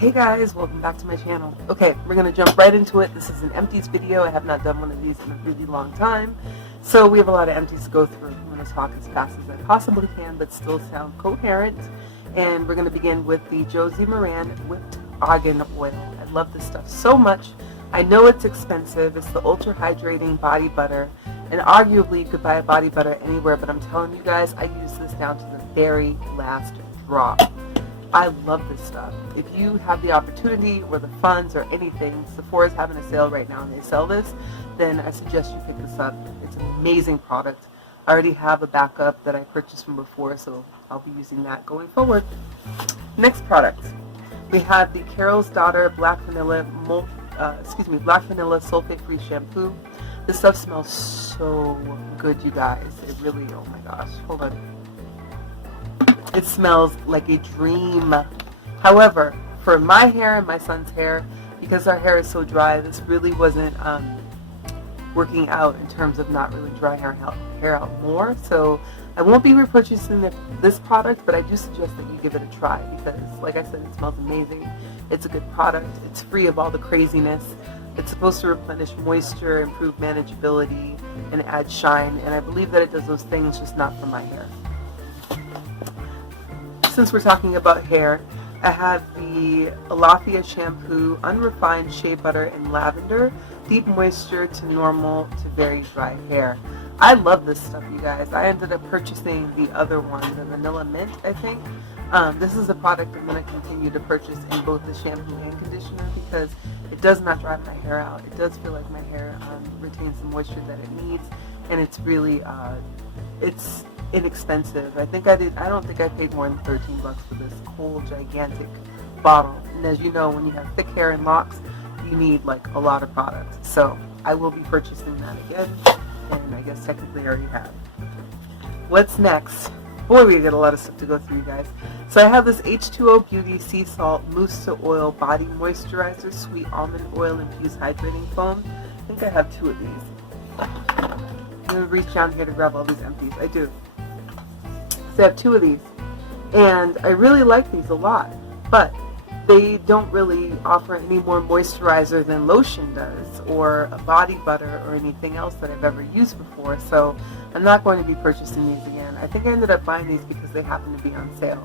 Hey guys, welcome back to my channel. Okay, we're going to jump right into it. This is an empties video. I have not done one of these in a really long time. So we have a lot of empties to go through. I'm going to talk as fast as I possibly can, but still sound coherent. And we're going to begin with the Josie Moran Whipped Argan Oil. I love this stuff so much. I know it's expensive. It's the Ultra Hydrating Body Butter. And arguably you could buy a body butter anywhere, but I'm telling you guys, I use this down to the very last drop. I love this stuff. If you have the opportunity or the funds or anything, Sephora's having a sale right now and they sell this, then I suggest you pick this up. It's an amazing product. I already have a backup that I purchased from before, so I'll be using that going forward. Next product, we have the Carol's Daughter Black Vanilla Sulfate-Free Shampoo. This stuff smells so good, you guys. It really, oh my gosh, hold on. It smells like a dream. However, for my hair and my son's hair, because our hair is so dry, this really wasn't working out in terms of not really drying our hair out more. So I won't be repurchasing this product, but I do suggest that you give it a try because, like I said, it smells amazing. It's a good product. It's free of all the craziness. It's supposed to replenish moisture, improve manageability, and add shine. And I believe that it does those things, just not for my hair. Since we're talking about hair, I have the Alafia Shampoo Unrefined Shea Butter in Lavender, Deep Moisture to Normal to Very Dry Hair. I love this stuff, you guys. I ended up purchasing the other one, the Vanilla Mint, I think. This is a product I'm going to continue to purchase in both the shampoo and conditioner because it does not dry my hair out. It does feel like my hair retains the moisture that it needs, and it's really, it's inexpensive. I don't think I paid more than 13 bucks for this whole gigantic bottle. And as you know, when you have thick hair and locks, you need like a lot of product. So I will be purchasing that again, and I guess technically I already have. What's next? Boy, we got a lot of stuff to go through, you guys. So I have this H2O Beauty Sea Salt Mousse to Oil Body Moisturizer Sweet Almond Oil Infused Hydrating Foam. I think I have 2 of these. I'm going to reach down here to grab all these empties. I do. So I have 2 of these, and I really like these a lot, but they don't really offer any more moisturizer than lotion does, or a body butter, or anything else that I've ever used before, so I'm not going to be purchasing these again. I think I ended up buying these because they happen to be on sale.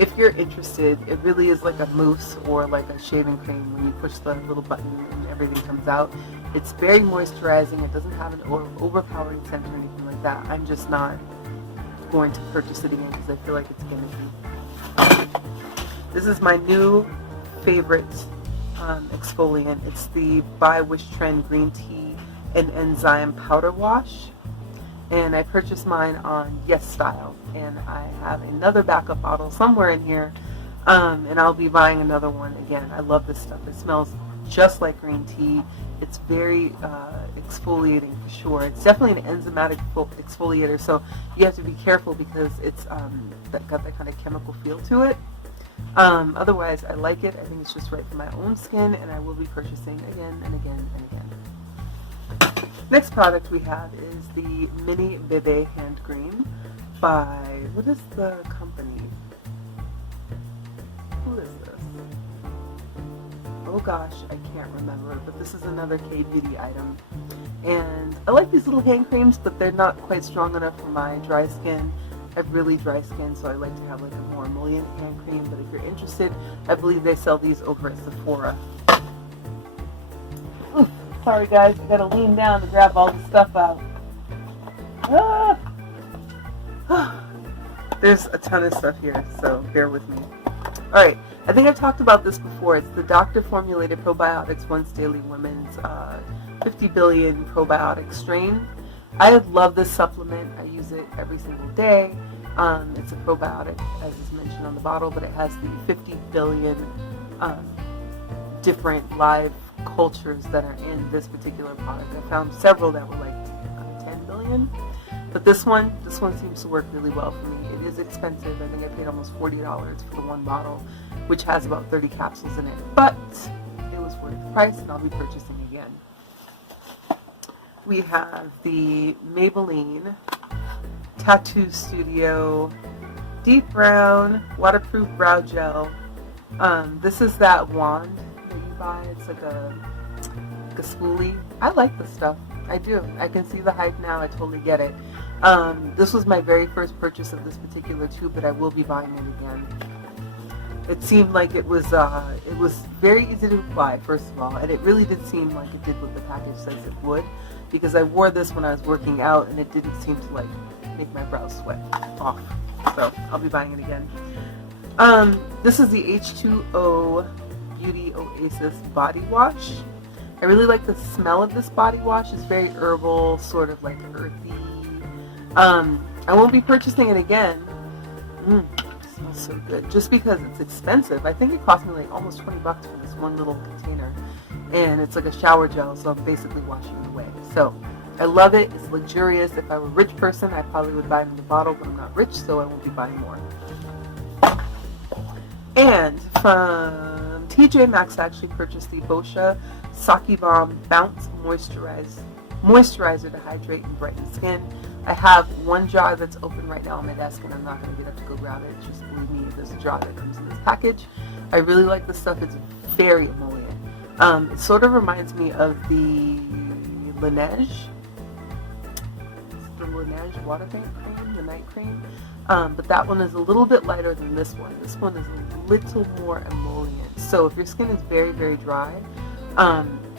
If you're interested, it really is like a mousse or like a shaving cream when you push the little button and everything comes out. It's very moisturizing. It doesn't have an overpowering scent or anything like that. I'm just not going to purchase it again because I feel like it's gimmicky. This is my new favorite exfoliant. It's the By Wish Trend Green Tea and Enzyme Powder Wash, and I purchased mine on Yes Style, and I have another backup bottle somewhere in here, and I'll be buying another one again. I love this stuff. It smells just like green tea. It's very exfoliating for sure. It's definitely an enzymatic exfoliator, so you have to be careful because it's got that kind of chemical feel to it. Otherwise, I like it. I think it's just right for my own skin, and I will be purchasing again and again and again. Next product we have is the Mini Bebe Hand Cream by, what is the company? Who is this? Oh gosh, I can't remember, but this is another K-Beauty item. And I like these little hand creams, but they're not quite strong enough for my dry skin. I have really dry skin, so I like to have like a more emollient hand cream, but if you're interested, I believe they sell these over at Sephora. Ooh, sorry guys, I gotta lean down to grab all the stuff out. Ah. There's a ton of stuff here, so bear with me. Alright, I think I've talked about this before. It's the Doctor Formulated Probiotics Once Daily Women's 50 Billion Probiotic Strain. I love this supplement. I use it every single day. It's a probiotic, as is mentioned on the bottle, but it has the 50 billion different live cultures that are in this particular product. I found several that were like 10 billion, but this one seems to work really well for me. It is expensive. I think I paid almost $40 for the one bottle, which has about 30 capsules in it, but it was worth the price, and I'll be purchasing again. We have the Maybelline Tattoo Studio Deep Brown Waterproof Brow Gel This is that wand that you buy. It's like a spoolie. I like this stuff. I do. I can see the hype now. I totally get it. This was my very first purchase of this particular tube, but I will be buying it again. It seemed like it was very easy to apply, first of all, and it really did seem like it did what the package says it would, because I wore this when I was working out, and it didn't seem to like make my brows sweat off. So I'll be buying it again. This is the H2O Beauty Oasis Body Wash. I really like the smell of this body wash. It's very herbal, sort of like earthy. I won't be purchasing it again. It smells so good. Just because it's expensive. I think it cost me like almost 20 bucks for this one little container. And it's like a shower gel, so I'm basically washing it away. So I love it. It's luxurious. If I were a rich person, I probably would buy it in the bottle, but I'm not rich, so I won't be buying more. And from TJ Maxx, I actually purchased the Boscia Saki Balm Bounce Moisturizer to hydrate and brighten skin. I have one jar that's open right now on my desk, and I'm not going to get up to go grab it. Just believe me, there's a jar that comes in this package. I really like this stuff. It's very emollient. It sort of reminds me of the Laneige. The Laneige water paint cream, the night cream. But that one is a little bit lighter than this one. This one is a little more emollient. So if your skin is very, very dry,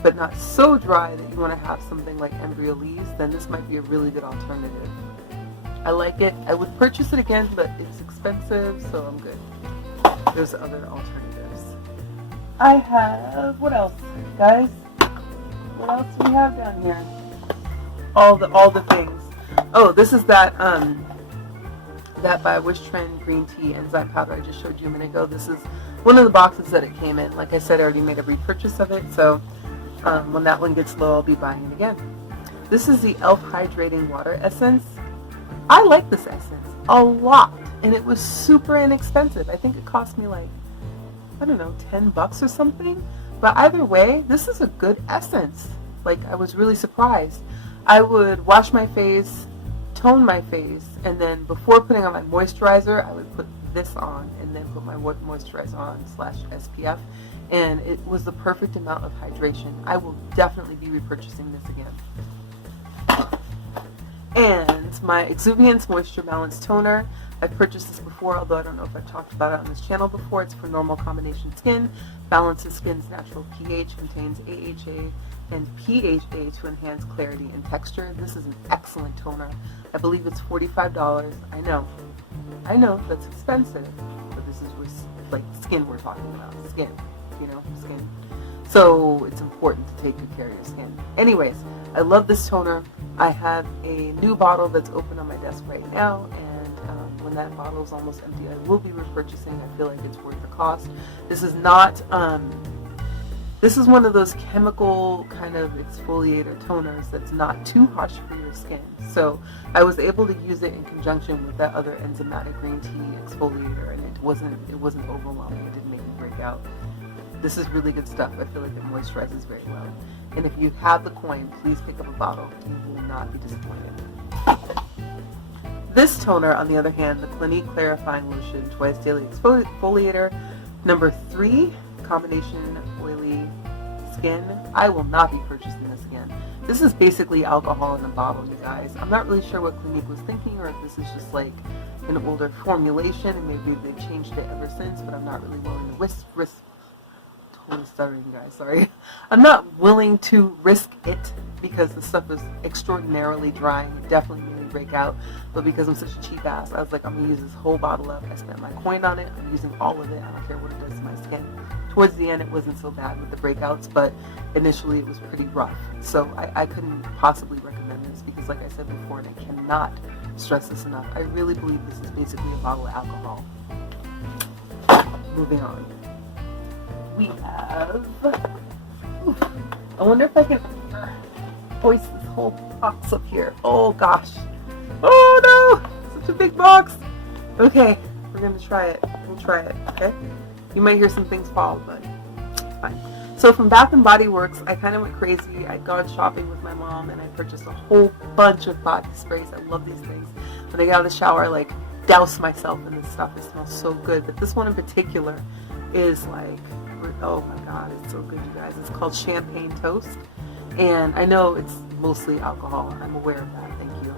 but not so dry that you want to have something like Embryolisse, then this might be a really good alternative. I like it. I would purchase it again, but it's expensive, so I'm good. There's other alternatives. I have, what else, guys? What else do we have down here? All the things. Oh, this is that by Wish Trend green tea enzyme powder I just showed you a minute ago. This is one of the boxes that it came in. Like I said, I already made a repurchase of it, so when that one gets low, I'll be buying it again. This is the e.l.f. Hydrating Water Essence. I like this essence a lot, and it was super inexpensive. I think it cost me like, I don't know, 10 bucks or something. But either way, this is a good essence. Like, I was really surprised. I would wash my face, tone my face, and then before putting on my moisturizer, I would put this on and then put my moisturizer on / SPF, and it was the perfect amount of hydration. I will definitely be repurchasing this again. And my Exuviance Moisture Balance Toner. I've purchased this before, although I don't know if I've talked about it on this channel before. It's for normal combination skin, balances skin's natural pH, contains AHA and PHA to enhance clarity and texture. This is an excellent toner. I believe it's $45. I know that's expensive, but this is like skin we're talking about. Skin. So it's important to take good care of your skin. Anyways, I love this toner. I have a new bottle that's open on my desk right now, and when that bottle is almost empty, I will be repurchasing. I feel like it's worth the cost. This is not, this is one of those chemical kind of exfoliator toners that's not too harsh for your skin. So I was able to use it in conjunction with that other enzymatic green tea exfoliator, and it wasn't overwhelming. It didn't make me break out. This is really good stuff. I feel like it moisturizes very well. And if you have the coin, please pick up a bottle. You will not be disappointed. This toner, on the other hand, the Clinique Clarifying Lotion Twice Daily Exfoliator, number 3, combination oily skin. I will not be purchasing this again. This is basically alcohol in a bottle, you guys. I'm not really sure what Clinique was thinking, or if this is just like an older formulation, and maybe they've changed it ever since, but I'm not really willing to risk totally stuttering, guys, sorry. I'm not willing to risk it because the stuff is extraordinarily drying. It definitely made me break out, but because I'm such a cheap ass, I was like, I'm gonna use this whole bottle up. I spent my coin on it. I'm using all of it. I don't care what it does to my skin. Towards the end, it wasn't so bad with the breakouts, but initially it was pretty rough. So I couldn't possibly recommend this because, like I said before, and I cannot stress this enough, I really believe this is basically a bottle of alcohol. Moving on. We have, I wonder if I can hoist this whole box up here. Oh gosh. Oh no, such a big box. Okay, we're gonna try it. We'll try it, okay? You might hear some things fall, but it's fine. So from Bath & Body Works, I kind of went crazy. I'd gone shopping with my mom and I purchased a whole bunch of body sprays. I love these things. When I got out of the shower, like, douse myself in this stuff. It smells so good. But this one in particular is like, oh my god, it's so good, you guys. It's called Champagne Toast. And I know it's mostly alcohol. I'm aware of that, thank you.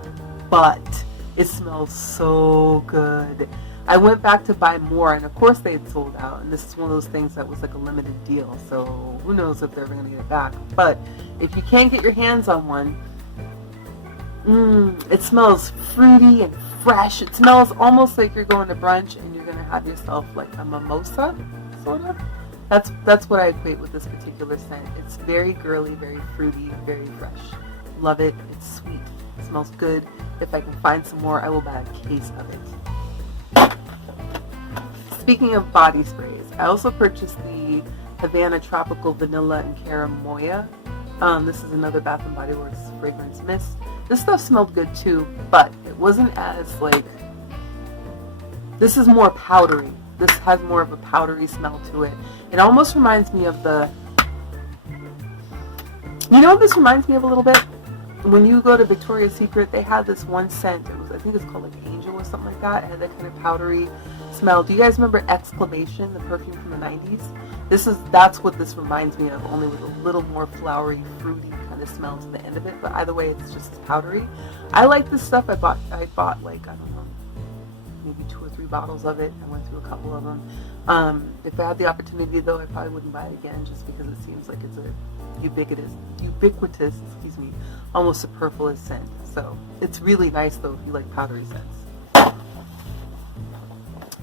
But it smells so good. I went back to buy more, and of course they had sold out. And this is one of those things that was like a limited deal. So who knows if they're ever going to get it back. But if you can't get your hands on one, it smells fruity and fresh. It smells almost like you're going to brunch and you're going to have yourself like a mimosa, sort of. That's what I equate with this particular scent. It's very girly, very fruity, very fresh. Love it. It's sweet. It smells good. If I can find some more, I will buy a case of it. Speaking of body sprays, I also purchased the Havana Tropical Vanilla and Kerr Moya. This is another Bath & Body Works fragrance mist. This stuff smelled good too, but it wasn't as like, this is more powdery. This has more of a powdery smell to it. It almost reminds me of the, you know what this reminds me of a little bit? When you go to Victoria's Secret, they had this one scent. It was, I think it's called like Angel or something like that. It had that kind of powdery smell. Do you guys remember Exclamation, the perfume from the 90s? That's what this reminds me of, only with a little more flowery, fruity kind of smell to the end of it. But either way, it's just powdery. I like this stuff. I bought like, I don't know, maybe 2 or 3 bottles of it. I went through a couple of them. If I had the opportunity though, I probably wouldn't buy it again, just because it seems like it's a ubiquitous, excuse me, almost superfluous scent. So it's really nice though if you like powdery scents.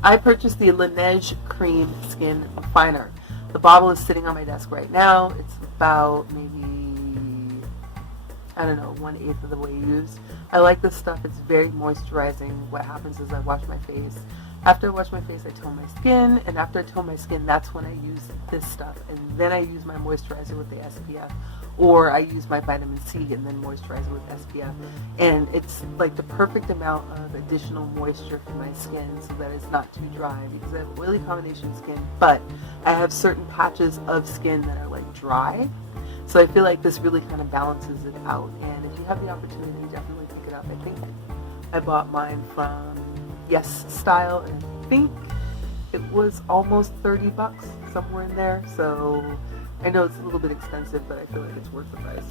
I purchased the Laneige Cream Skin Refiner. The bottle is sitting on my desk right now. It's about maybe, I don't know, 1/8 of the way used. I like this stuff. It's very moisturizing. What happens is I wash my face. After I wash my face, I tone my skin, and after I tone my skin, that's when I use this stuff. And then I use my moisturizer with the SPF, or I use my vitamin C and then moisturizer with SPF. And it's like the perfect amount of additional moisture for my skin so that it's not too dry, because I have oily combination skin, but I have certain patches of skin that are like dry. So I feel like this really kind of balances it out. And if you have the opportunity, definitely pick it up. I think I bought mine from Yes Style, and I think it was almost $30, somewhere in there. So I know it's a little bit expensive, but I feel like it's worth the price.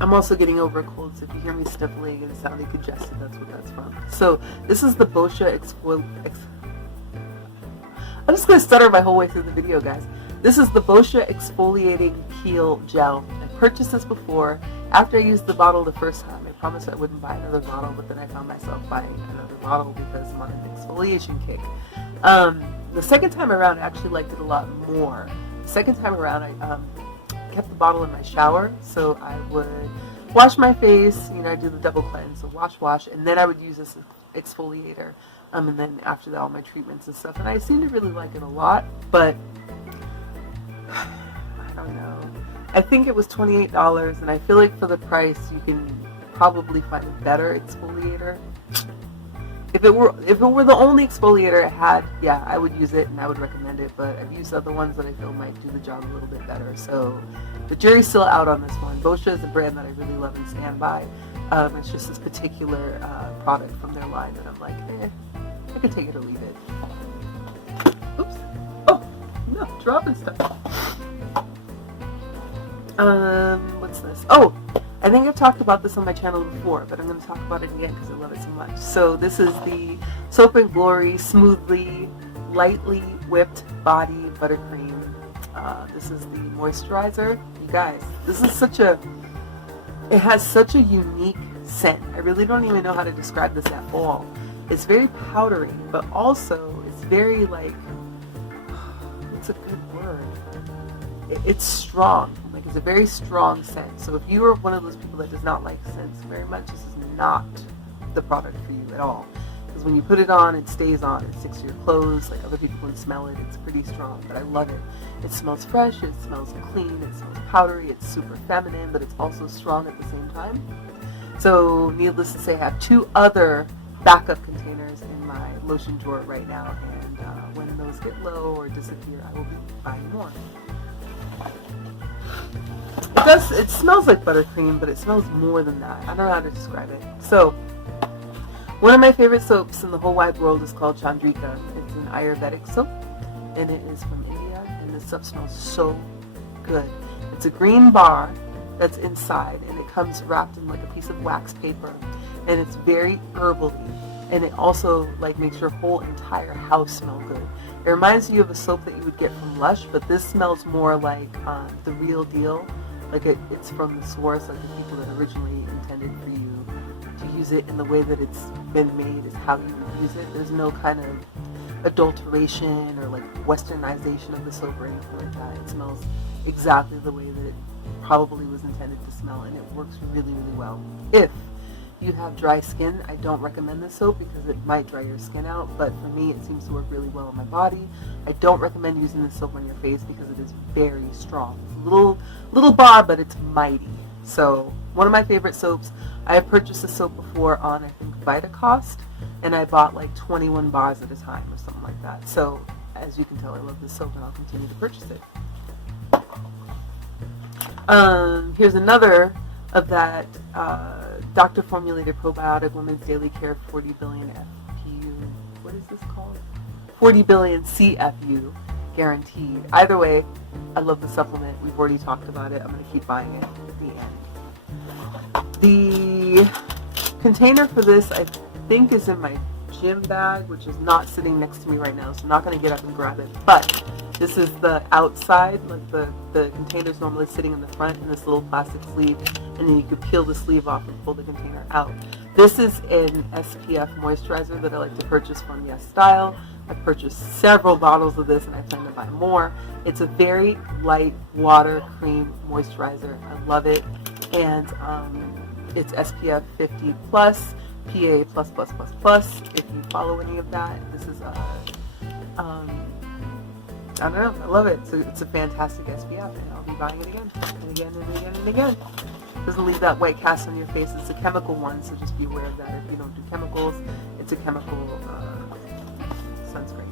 I'm also getting over a cold, so if you hear me sniffling and sounding congested, that's what that's from. So this is the Boscia I'm just going to stutter my whole way through the video, guys. This is the Boscia Exfoliating Peel Gel. I purchased this before. After I used the bottle the first time, I promised I wouldn't buy another bottle, but then I found myself buying another bottle because I'm on an exfoliation kick. The second time around, I actually liked it a lot more. The second time around, I kept the bottle in my shower, so I would wash my face, you know, I do the double cleanse, so wash, and then I would use this exfoliator, and then after that, all my treatments and stuff, and I seem to really like it a lot, but I don't know. I think it was $28, and I feel like for the price, you can probably find a better exfoliator. If it were the only exfoliator it had, yeah, I would use it and I would recommend it, but I've used other ones that I feel might do the job a little bit better. So the jury's still out on this one. Boscia is a brand that I really love and stand by. It's just this particular product from their line that I'm like, I could take it or leave it. Oops. Oh, no, dropping stuff. What's this? Oh, I think I've talked about this on my channel before, but I'm going to talk about it again because I love it so much. So this is the Soap & Glory Smoothly Lightly Whipped Body Buttercream. This is the moisturizer. You guys, this is it has such a unique scent. I really don't even know how to describe this at all. It's very powdery, but also it's very like, what's a good word? It's strong. Like, it's a very strong scent. So if you are one of those people that does not like scents very much, this is not the product for you at all. Because when you put it on, it stays on. It sticks to your clothes. Like, other people can smell it. It's pretty strong, but I love it. It smells fresh. It smells clean. It smells powdery. It's super feminine, but it's also strong at the same time. So needless to say, I have 2 other backup containers in my lotion drawer right now. And when those get low or disappear, I will be buying more. it smells like buttercream, but it smells more than that. I don't know how to describe it. So, one of my favorite soaps in the whole wide world is called Chandrika. It's an Ayurvedic soap, and it is from India, and this stuff smells so good. It's a green bar that's inside, and it comes wrapped in like a piece of wax paper, and it's very herbally, and it also like makes your whole entire house smell good. It reminds you of a soap that you would get from Lush, but this smells more like the real deal. Like it's from the source, like the people that originally intended for you to use it in the way that it's been made is how you would use it. There's no kind of adulteration or like westernization of the soap or anything like that. It smells exactly the way that it probably was intended to smell, and it works really, really well. If you have dry skin, I don't recommend this soap because it might dry your skin out, but for me it seems to work really well on my body. I don't recommend using this soap on your face because it is very strong. It's a little bar, but it's mighty. So one of my favorite soaps. I have purchased this soap before on, I think, Vitacost, and I bought like 21 bars at a time or something like that. So as you can tell, I love this soap and I'll continue to purchase it. Here's another of that doctor formulated probiotic women's daily care 40 billion FPU. What is this called? 40 billion CFU guaranteed. Either way, I love the supplement. We've already talked about it. I'm going to keep buying it at the end. The container for this, I think, is in my gym bag, which is not sitting next to me right now, so I'm not going to get up and grab it. But this is the outside, like the container's normally sitting in the front in this little plastic sleeve, and then you could peel the sleeve off and pull the container out. This is an SPF moisturizer that I like to purchase from Yes Style. I've purchased several bottles of this and I plan to buy more. It's a very light water cream moisturizer. I love it. And it's SPF 50 plus, PA plus plus plus plus. If you follow any of that, this is I don't know, I love it. It's a fantastic SPF, and I'll be buying it again and again and again and again. It doesn't leave that white cast on your face. It's a chemical one, so just be aware of that. If you don't do chemicals, it's a chemical sunscreen.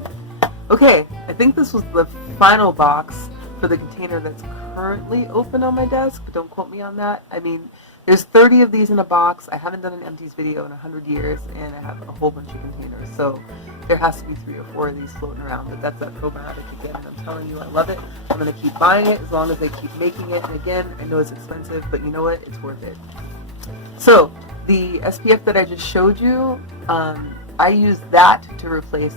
Okay, I think this was the final box for the container that's currently open on my desk, but don't quote me on that. I mean, there's 30 of these in a box. I haven't done an Empties video in 100 years, and I have a whole bunch of containers, so there has to be 3 or 4 of these floating around. But that's that probiotic again, and I'm telling you, I love it. I'm going to keep buying it as long as they keep making it. And again, I know it's expensive, but you know what? It's worth it. So the SPF that I just showed you, I use that to replace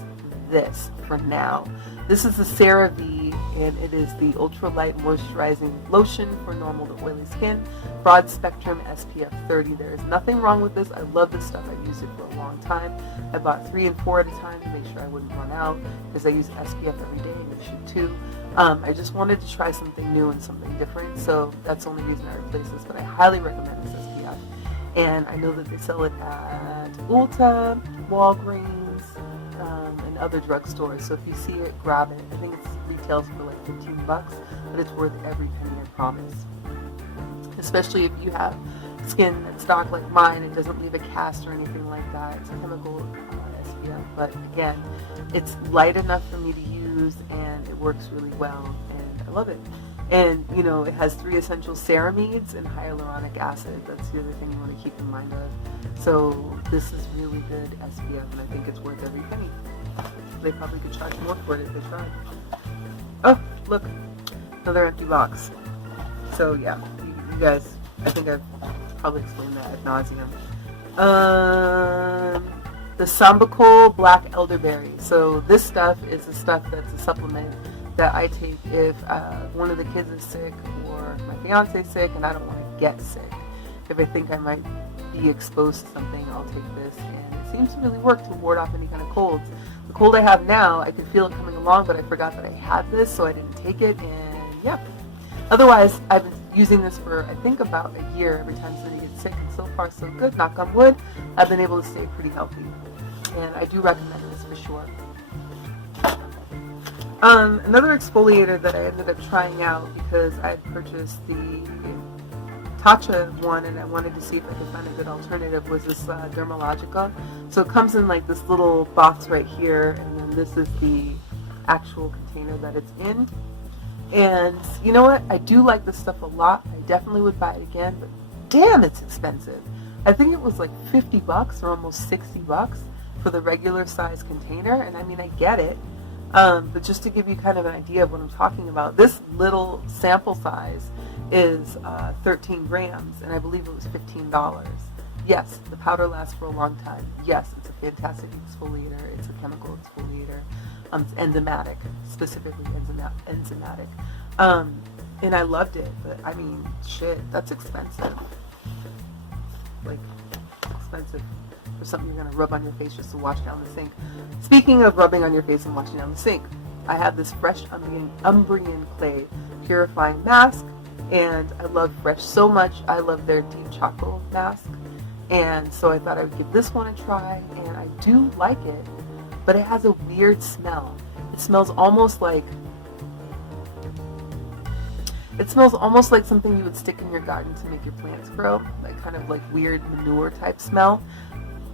this for now. This is the CeraVe, and it is the ultralight moisturizing lotion for normal to oily skin, broad spectrum SPF 30. There is nothing wrong with this. I love this stuff. I've used it for a long time. I bought 3 and 4 at a time to make sure I wouldn't run out because I use SPF every day, and you should too. I just wanted to try something new and something different, so that's the only reason I replaced this, but I highly recommend this SPF. And I know that they sell it at Ulta, Walgreens, and other drugstores, so if you see it, grab it. I think it retails for like 15 bucks, but it's worth every penny, I promise. Especially if you have skin that's dark like mine, it doesn't leave a cast or anything like that. It's a chemical SPF, but again, it's light enough for me to use, and it works really well, and I love it. And, you know, it has 3 essential ceramides and hyaluronic acid. That's the other thing you want to keep in mind of. So this is really good SPF, and I think it's worth every penny. They probably could charge more for it if they tried. Oh, look, another empty box. So yeah, you guys, I think I've probably explained that ad nauseum. The Sambucol Black Elderberry. So this stuff is the stuff that's a supplement that I take if one of the kids is sick or my fiance is sick and I don't want to get sick. If I think I might be exposed to something, I'll take this, and it seems to really work to ward off any kind of colds. The cold I have now, I could feel it coming along, but I forgot that I had this, so I didn't take it, and yeah. Otherwise, I've been using this for, I think, about a year every time somebody gets sick, and so far so good, knock on wood. I've been able to stay pretty healthy, and I do recommend this for sure. Another exfoliator that I ended up trying out because I had purchased the Tatcha one and I wanted to see if I could find a good alternative was this Dermalogica. So it comes in like this little box right here, and then this is the actual container that it's in. And you know what? I do like this stuff a lot. I definitely would buy it again, but damn, it's expensive. I think it was like 50 bucks or almost 60 bucks for the regular size container. And I mean, I get it. But just to give you kind of an idea of what I'm talking about, this little sample size is 13 grams, and I believe it was $15. Yes, the powder lasts for a long time. Yes, it's a fantastic exfoliator. It's a chemical exfoliator. It's enzymatic, specifically enzymatic. And I loved it, but I mean, shit, that's expensive. Like, expensive for something you're going to rub on your face just to wash down the sink. Speaking of rubbing on your face and washing down the sink, I have this Fresh Umbrian Clay Purifying Mask, and I love Fresh so much. I love their Deep Chocolate Mask, and so I thought I would give this one a try, and I do like it, but it has a weird smell. It smells almost like something you would stick in your garden to make your plants grow, like kind of like weird manure type smell.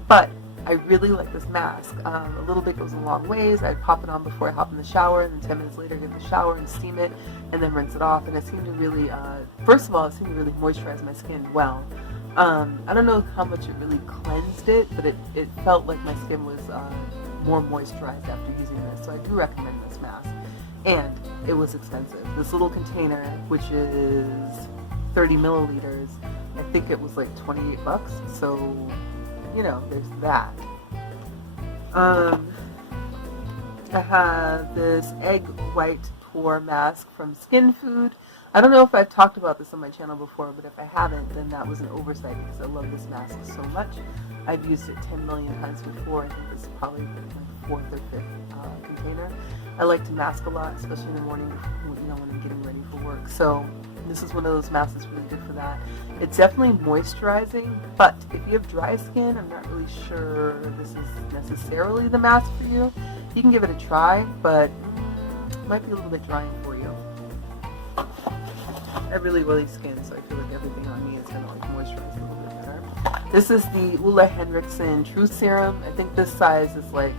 But I really like this mask. A little bit goes a long ways. I'd pop it on before I hop in the shower, and then 10 minutes later get in the shower and steam it, and then rinse it off. And it seemed to really, first of all, it seemed to really moisturize my skin well. I don't know how much it really cleansed it, but it felt like my skin was more moisturized after using this. So I do recommend this mask. And it was expensive. This little container, which is 30 milliliters, I think it was like 28 bucks. So, you know, there's that. I have this egg white pore mask from Skin Food. I don't know if I've talked about this on my channel before, but if I haven't, then that was an oversight because I love this mask so much. I've used it 10 million times before. I think this is probably my 4th or 5th container. I like to mask a lot, especially in the morning, you know, when I'm getting ready for work. So this is one of those masks that's really good for that. It's definitely moisturizing, but if you have dry skin, I'm not really sure this is necessarily the mask for you. You can give it a try, but it might be a little bit drying for you. I have really oily skin, so I feel like everything on me is going to like moisturize a little bit better. This is the Ulla Henriksen True Serum. I think this size is like,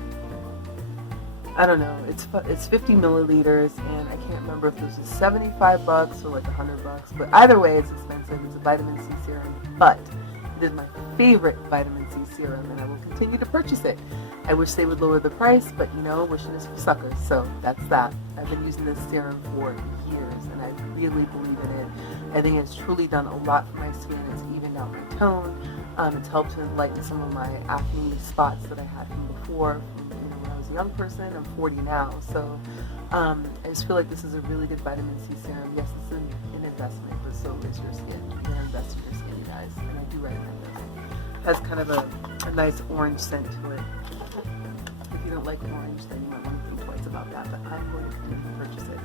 I don't know, it's 50 milliliters, and I can't remember if this is 75 bucks or like 100 bucks, but either way it's expensive. It's a vitamin C serum, but it is my favorite vitamin C serum, and I will continue to purchase it. I wish they would lower the price, but you know, wishing is for suckers, so that's that. I've been using this serum for years, and I really believe in it. I think it's truly done a lot for my skin. It's evened out my tone. It's helped to lighten some of my acne spots that I had from before, when I was a young person. I'm 40 now, so I just feel like this is a really good vitamin C serum. Yes, it's an investment, but so is your skin. You're going to invest in your skin, you guys, and I do recommend this. It has kind of a nice orange scent to it. If you don't like orange, then you might want to think twice about that, but I'm going to continue to purchase it.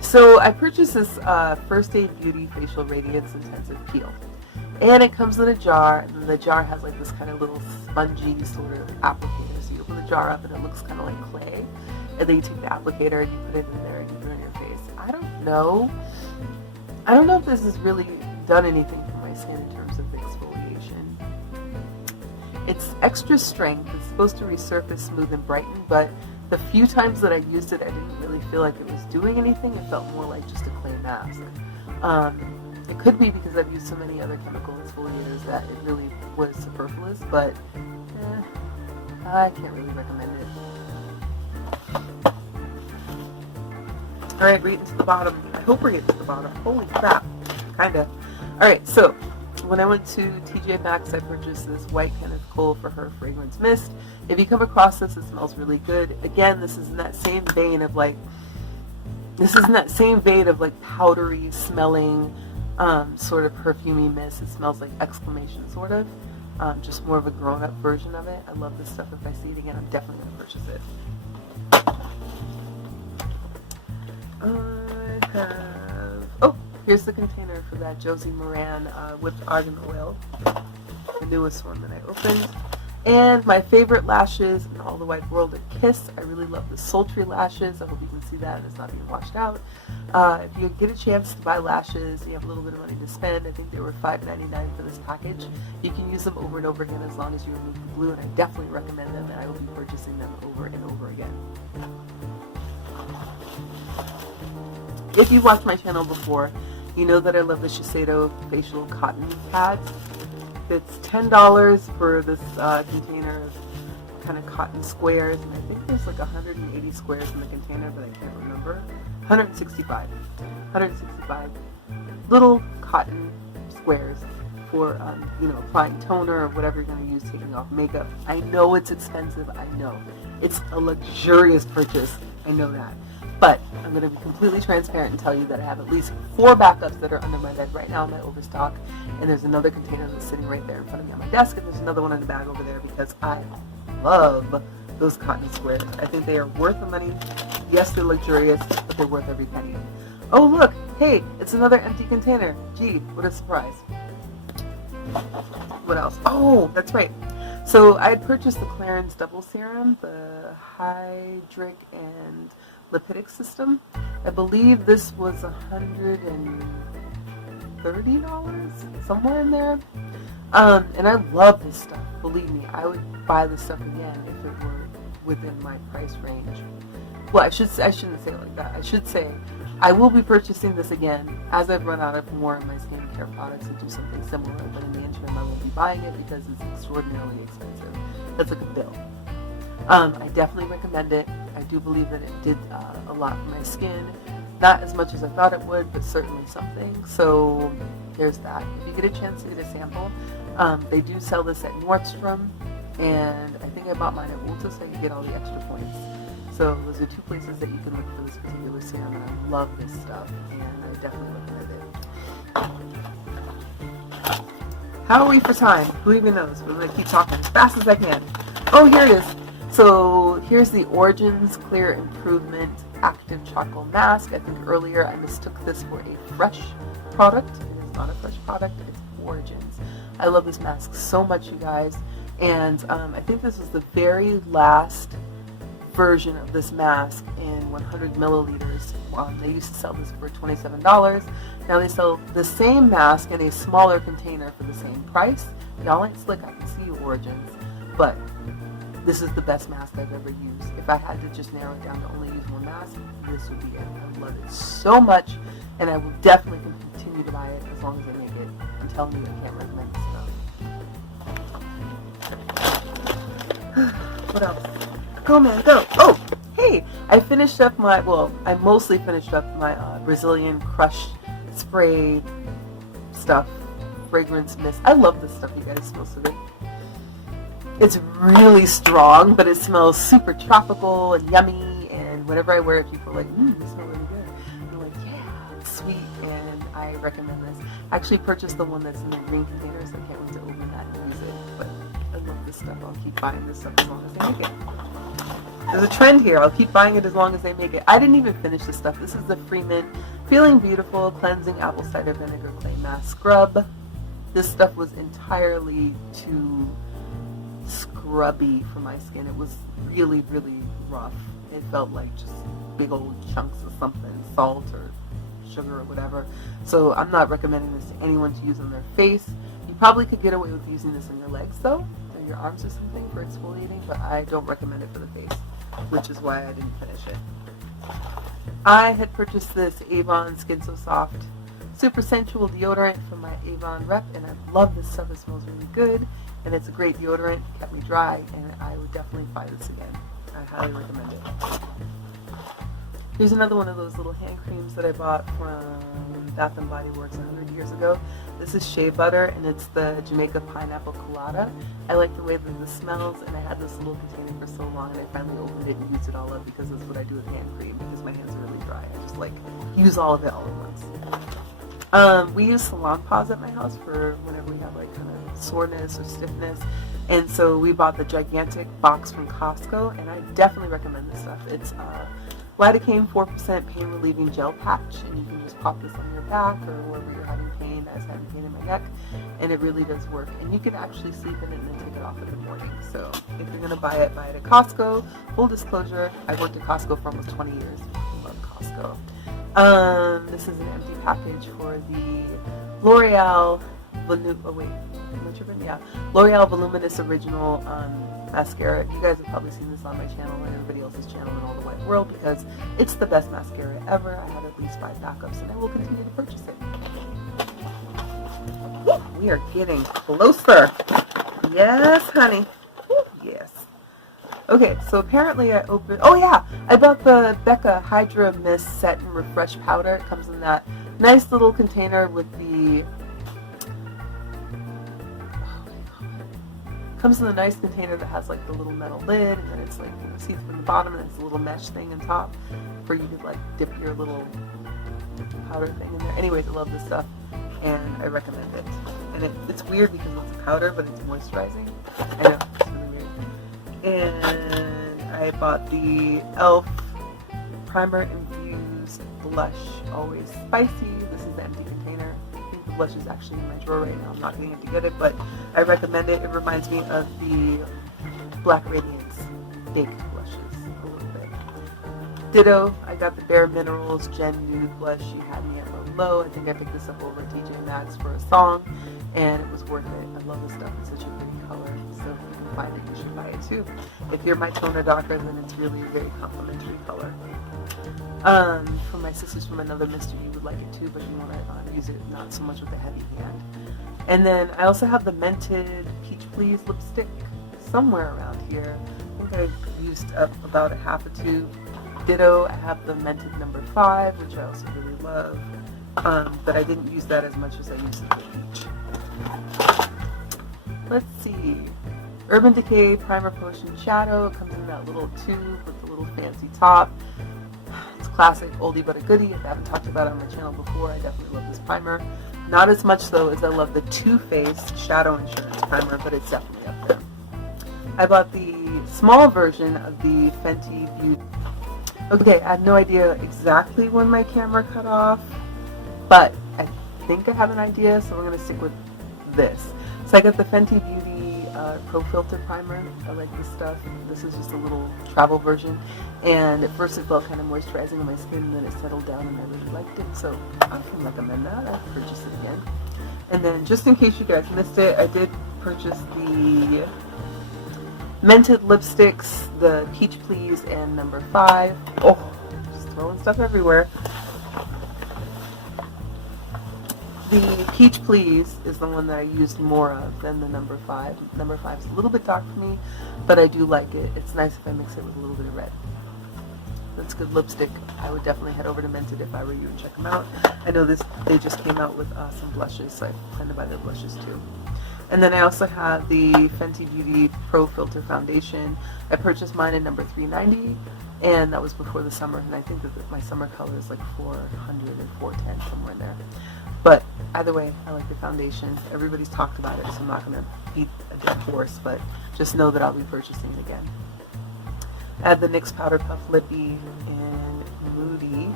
So I purchased this First Aid Beauty Facial Radiance Intensive Peel. And it comes in a jar, and the jar has like this kind of little spongy sort of applicator. So you open the jar up and it looks kind of like clay. And then you take the applicator and you put it in there and you put it on your face. I don't know if this has really done anything for my skin in terms of exfoliation. It's extra strength. It's supposed to resurface, smooth, and brighten, but the few times that I used it, I didn't really feel like it was doing anything. It felt more like just a clay mask. It could be because I've used so many other chemical exfoliators that it really was superfluous, but I can't really recommend it. Alright, right into the bottom. I hope we're getting to the bottom. Holy crap. Kinda. Alright, so when I went to TJ Maxx, I purchased this White Kenneth Cole for Her Fragrance Mist. If you come across this, it smells really good. Again, this is in that same vein of like powdery smelling sort of perfumey mist. It smells like exclamation sort of. Just more of a grown-up version of it. I love this stuff. If I see it again, I'm definitely going to purchase it. I have... Oh, here's the container for that Josie Moran Whipped Argan Oil. The newest one that I opened. And my favorite lashes in all the wide world are Kiss. I really love the sultry lashes. I hope you can see that and it's not being washed out. If you get a chance to buy lashes and you have a little bit of money to spend, I think they were $5.99 for this package. You can use them over and over again as long as you remove the glue, and I definitely recommend them, and I will be purchasing them over and over again. If you've watched my channel before, you know that I love the Shiseido facial cotton pads. It's $10 for this container of kind of cotton squares, and I think there's like 180 squares in the container, but I can't remember. 165 little cotton squares for applying toner or whatever you're going to use, taking off makeup. I know it's expensive. I know it's a luxurious purchase. I know that. But I'm going to be completely transparent and tell you that I have at least 4 backups that are under my bed right now in my overstock. And there's another container that's sitting right there in front of me on my desk. And there's another one in the bag over there because I love those cotton squares. I think they are worth the money. Yes, they're luxurious, but they're worth every penny. Oh, look. Hey, it's another empty container. Gee, what a surprise. What else? Oh, that's right. So I had purchased the Clarins Double Serum, the Hydric and Lipidic system. I believe this was $130, somewhere in there. And I love this stuff. Believe me, I would buy this stuff again if it were within my price range. Well, I shouldn't say it like that. I should say I will be purchasing this again as I've run out of more of my skincare products and do something similar. But in the interim, I won't be buying it because it's extraordinarily expensive. That's like a bill. I definitely recommend it. I do believe that it did a lot for my skin. Not as much as I thought it would, but certainly something. So there's that. If you get a chance to get a sample, they do sell this at Nordstrom, and I think I bought mine at Ulta so I could get all the extra points. So those are 2 places that you can look for this particular serum, and I love this stuff, and I definitely recommend it. How are we for time? Who even knows? We're going to keep talking as fast as I can. Oh, here it is. So here's the Origins Clear Improvement Active Charcoal Mask. I think earlier I mistook this for a fresh product. It is not a fresh product. It's Origins. I love this mask so much, you guys. And I think this is the very last version of this mask in 100 milliliters. They used to sell this for $27. Now they sell the same mask in a smaller container for the same price. Y'all ain't slick, I can see you, Origins. But this is the best mask I've ever used. If I had to just narrow it down to only use one mask, this would be it. I love it so much, and I will definitely continue to buy it as long as I make it. I'm telling you, I can't recommend this enough. What else? Go, man, go. Oh, hey, I mostly finished up my Brazilian Crush spray stuff, fragrance mist. I love this stuff, you guys. It smells so good. It's really strong, but it smells super tropical and yummy, and whenever I wear it, people are like, you smell really good. I'm like, yeah, it's sweet, and I recommend this. I actually purchased the one that's in the green container, so I can't wait to open that and use it, but I love this stuff. I'll keep buying this stuff as long as they make it. There's a trend here. I'll keep buying it as long as they make it. I didn't even finish this stuff. This is the Freeman Feeling Beautiful Cleansing Apple Cider Vinegar Clay Mask Scrub. This stuff was entirely too scrubby for my skin. It was really, really rough. It felt like just big old chunks of something, salt or sugar or whatever. So I'm not recommending this to anyone to use on their face. You probably could get away with using this on your legs though, or your arms or something for exfoliating, but I don't recommend it for the face, which is why I didn't finish it. I had purchased this Avon Skin So Soft Super Sensual Deodorant from my Avon rep, and I love this stuff. It smells really good, and it's a great deodorant. It kept me dry, and I would definitely buy this again. I highly recommend it. Here's another one of those little hand creams that I bought from Bath & Body Works 100 years ago. This is shea butter, and it's the Jamaica Pineapple Colada. I like the way that this smells, and I had this little container for so long, and I finally opened it and used it all up because that's what I do with hand cream, because my hands are really dry. I just like use all of it all at once. We use Salon Paws at my house for whenever we have like kind of soreness or stiffness, and so we bought the gigantic box from Costco, and I definitely recommend this stuff. It's lidocaine 4% pain relieving gel patch, and you can just pop this on your back or wherever you're having pain. I was having pain in my neck, and it really does work, and you can actually sleep in it and then take it off in the morning. So if you're going to buy it at Costco. Full disclosure, I worked at Costco for almost 20 years. I love Costco. This is an empty package for the L'Oreal L'Oreal Voluminous Original mascara. You guys have probably seen this on my channel and everybody else's channel in all the wide world because it's the best mascara ever. I have at least 5 backups and I will continue to purchase it. We are getting closer. Yes, honey. Yes. Okay, so apparently I opened... Oh yeah! I bought the Becca Hydra Mist Set and Refresh Powder. It comes in that nice little container with the... Comes in a nice container that has like the little metal lid, and then it's like, you know, see-through in the bottom, and it's a little mesh thing on top for you to like dip your little powder thing in there. Anyways, I love this stuff, and I recommend it. And it's weird because it's a powder, but it's moisturizing. I know, it's really weird. And I bought the e.l.f. Primer Infused Blush, Always Spicy. This is the empty container. I think the blush is actually in my drawer right now. I'm not getting it to get it, but I recommend it. It reminds me of the Black Radiance Big Blushes a little bit. Ditto, I got the Bare Minerals Gen Nude Blush. You had me at low. I think I picked this up over at TJ Maxx for a song, and it was worth it. I love this stuff. It's such a pretty color. So if you can find it, you should buy it too. If you're my toner doctor, then it's really a very complimentary color. For my sisters from another mister, you would like it too, but you want to use it not so much with a heavy hand. And then I also have the Mented Peach Please lipstick somewhere around here. I think I've used up about a half a tube. Ditto, I have the Mented number 5, which I also really love. But I didn't use that as much as I used the peach. Let's see. Urban Decay Primer Potion Shadow. It comes in that little tube with the little fancy top. It's classic, oldie but a goodie. If I haven't talked about it on my channel before, I definitely love this primer. Not as much though as I love the Too Faced Shadow Insurance Primer, but it's definitely up there. I bought the small version of the Fenty Beauty. Okay, I have no idea exactly when my camera cut off, but I think I have an idea, so we're going to stick with this. So I got the Fenty Beauty Pro Filter Primer. I like this stuff. This is just a little travel version, and at first it felt kind of moisturizing on my skin, and then it settled down and I really liked it, so I can recommend that. I'd purchase it again. And then just in case you guys missed it, I did purchase the Mented lipsticks, the Peach Please and number 5. Oh, just throwing stuff everywhere. The Peach Please is the one that I used more of than the number 5. Number 5 is a little bit dark for me, but I do like it. It's nice if I mix it with a little bit of red. That's good lipstick. I would definitely head over to Mented if I were you and check them out. I know they just came out with some blushes, so I plan to buy their blushes too. And then I also have the Fenty Beauty Pro Filter Foundation. I purchased mine in number 390, and that was before the summer, and I think that my summer color is like 400 or 410, somewhere in there. But either way, I like the foundation. Everybody's talked about it, so I'm not going to beat a dead horse, but just know that I'll be purchasing it again. I have the NYX Powder Puff Lippy in Moody,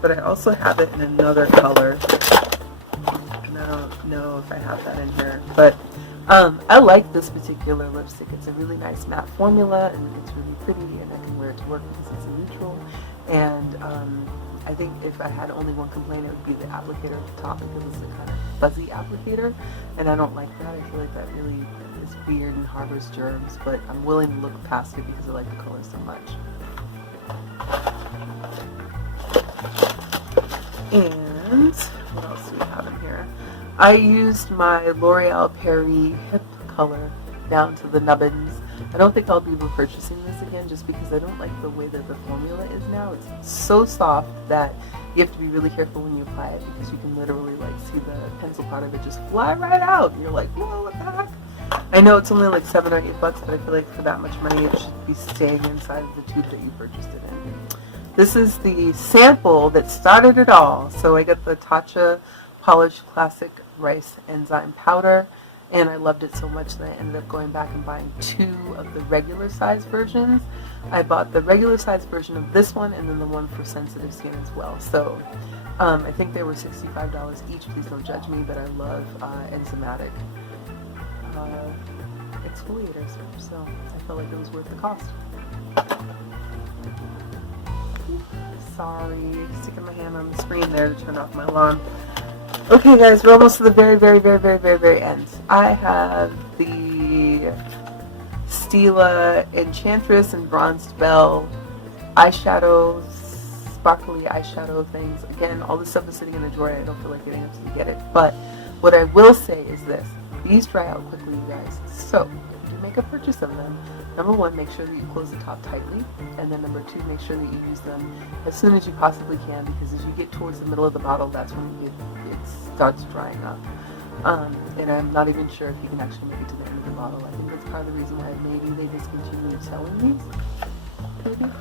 but I also have it in another color. And I don't know if I have that in here, but I like this particular lipstick. It's a really nice matte formula, and it's really pretty, and I can wear it to work because it's a neutral. And I think if I had only one complaint, it would be the applicator at the top, because it's a kind of fuzzy applicator, and I don't like that. I feel like that really is weird and harbors germs, but I'm willing to look past it because I like the color so much. And what else do we have in here? I used my L'Oreal Paris Hip color down to the nubbins. I don't think I'll be repurchasing this again just because I don't like the way that the formula is now. It's so soft that you have to be really careful when you apply it, because you can literally like see the pencil part of it just fly right out, and you're like, whoa, what the heck? I know it's only like $7 or $8, but I feel like for that much money it should be staying inside of the tube that you purchased it in. This is the sample that started it all. So I got the Tatcha Polished Classic Rice Enzyme Powder, and I loved it so much that I ended up going back and buying 2 of the regular size versions. I bought the regular size version of this one, and then the one for sensitive skin as well. So I think they were $65 each. Please don't judge me, but I love enzymatic exfoliators, so I felt like it was worth the cost. Sorry, sticking my hand on the screen there to turn off my alarm. Okay guys, we're almost to the very end. I have the Stila Enchantress and Bronzed Belle eyeshadows, sparkly eyeshadow things. Again, all this stuff is sitting in the drawer. I don't feel like getting up to get it. But what I will say is this. These dry out quickly, you guys. So, if you do make a purchase of them, number one, make sure that you close the top tightly. And then number two, make sure that you use them as soon as you possibly can, because as you get towards the middle of the bottle, that's when it starts drying up. And I'm not even sure if you can actually make it to the end of the bottle. I think that's part of the reason why maybe they discontinued selling these. Maybe.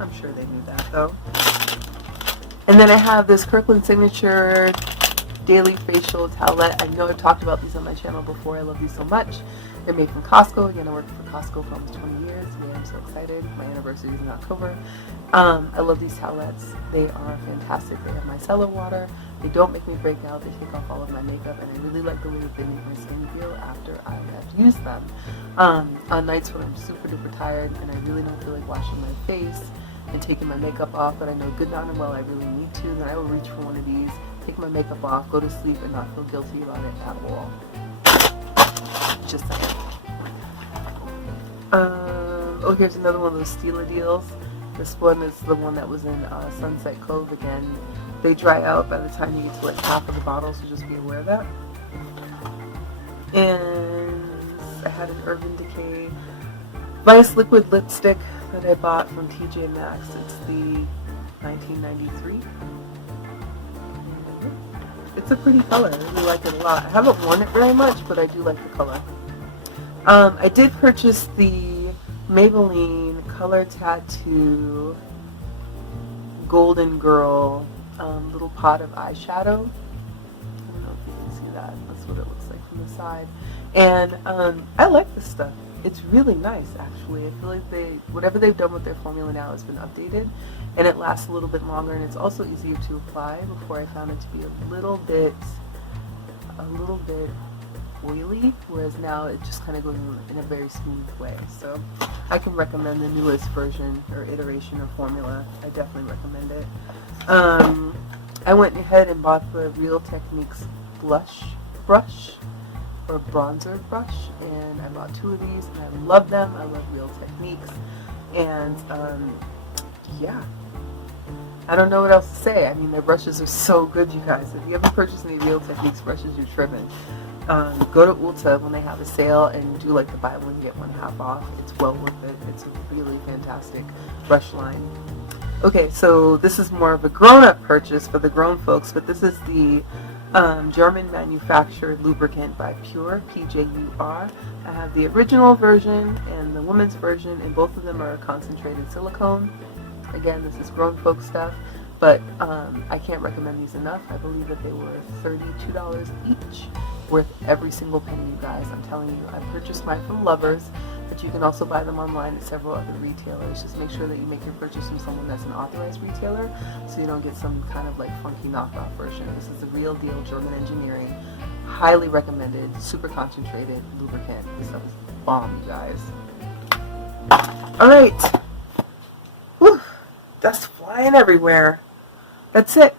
I'm sure they knew that though. And then I have this Kirkland Signature Daily Facial Towelette. I know I've talked about these on my channel before. I love these so much. They're made from Costco. Again, I worked for Costco for almost 20 years. Man, I'm so excited. My anniversary is in October. I love these towelettes. They are fantastic. They have micellar water. They don't make me break out. They take off all of my makeup, and I really like the way that they make my skin feel after I have used them. On nights when I'm super duper tired and I really don't feel like washing my face and taking my makeup off, but I know good darn and well I really need to, then I will reach for one of these, take my makeup off, go to sleep, and not feel guilty about it at all. Just saying. Oh, here's another one of those Stila deals. This one is the one that was in Sunset Cove. Again, they dry out by the time you get to like half of the bottle, so just be aware of that. And I had an Urban Decay Vice Liquid Lipstick that I bought from TJ Maxx. It's the 1993. It's a pretty color. I really like it a lot. I haven't worn it very much, but I do like the color. I did purchase the Maybelline Color Tattoo Golden Girl little pot of eyeshadow. I don't know if you can see that. That's what it looks like from the side. And I like this stuff. It's really nice, actually. I feel like whatever they've done with their formula now has been updated, and it lasts a little bit longer, and it's also easier to apply. Before, I found it to be a little bit oily, whereas now it just kind of goes in a very smooth way. So I can recommend the newest version or iteration of formula. I definitely recommend it. I went ahead and bought the Real Techniques blush brush or bronzer brush, and I bought 2 of these, and I love them. I love Real Techniques, and yeah, I don't know what else to say. I mean, their brushes are so good, you guys. If you haven't purchased any Real Techniques brushes, you're tripping. Go to Ulta when they have a sale and do like the buy one get one half off. It's well worth it. It's a really fantastic brush line. Okay, so this is more of a grown-up purchase for the grown folks, but this is the German manufactured lubricant by Pure, P-J-U-R. I have the original version and the women's version, and both of them are concentrated silicone. Again, this is grown folk stuff, but I can't recommend these enough. I believe that they were $32 each, worth every single penny, you guys. I'm telling you, I purchased mine from Lovers, but you can also buy them online at several other retailers. Just make sure that you make your purchase from someone that's an authorized retailer, so you don't get some kind of like funky knockoff version. This is the real deal German engineering. Highly recommended, super concentrated lubricant. This stuff is bomb, you guys. Alright. Whew. Dust flying everywhere. That's it.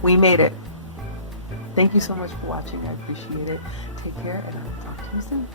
We made it. Thank you so much for watching. I appreciate it. Take care, and I'll talk to you soon.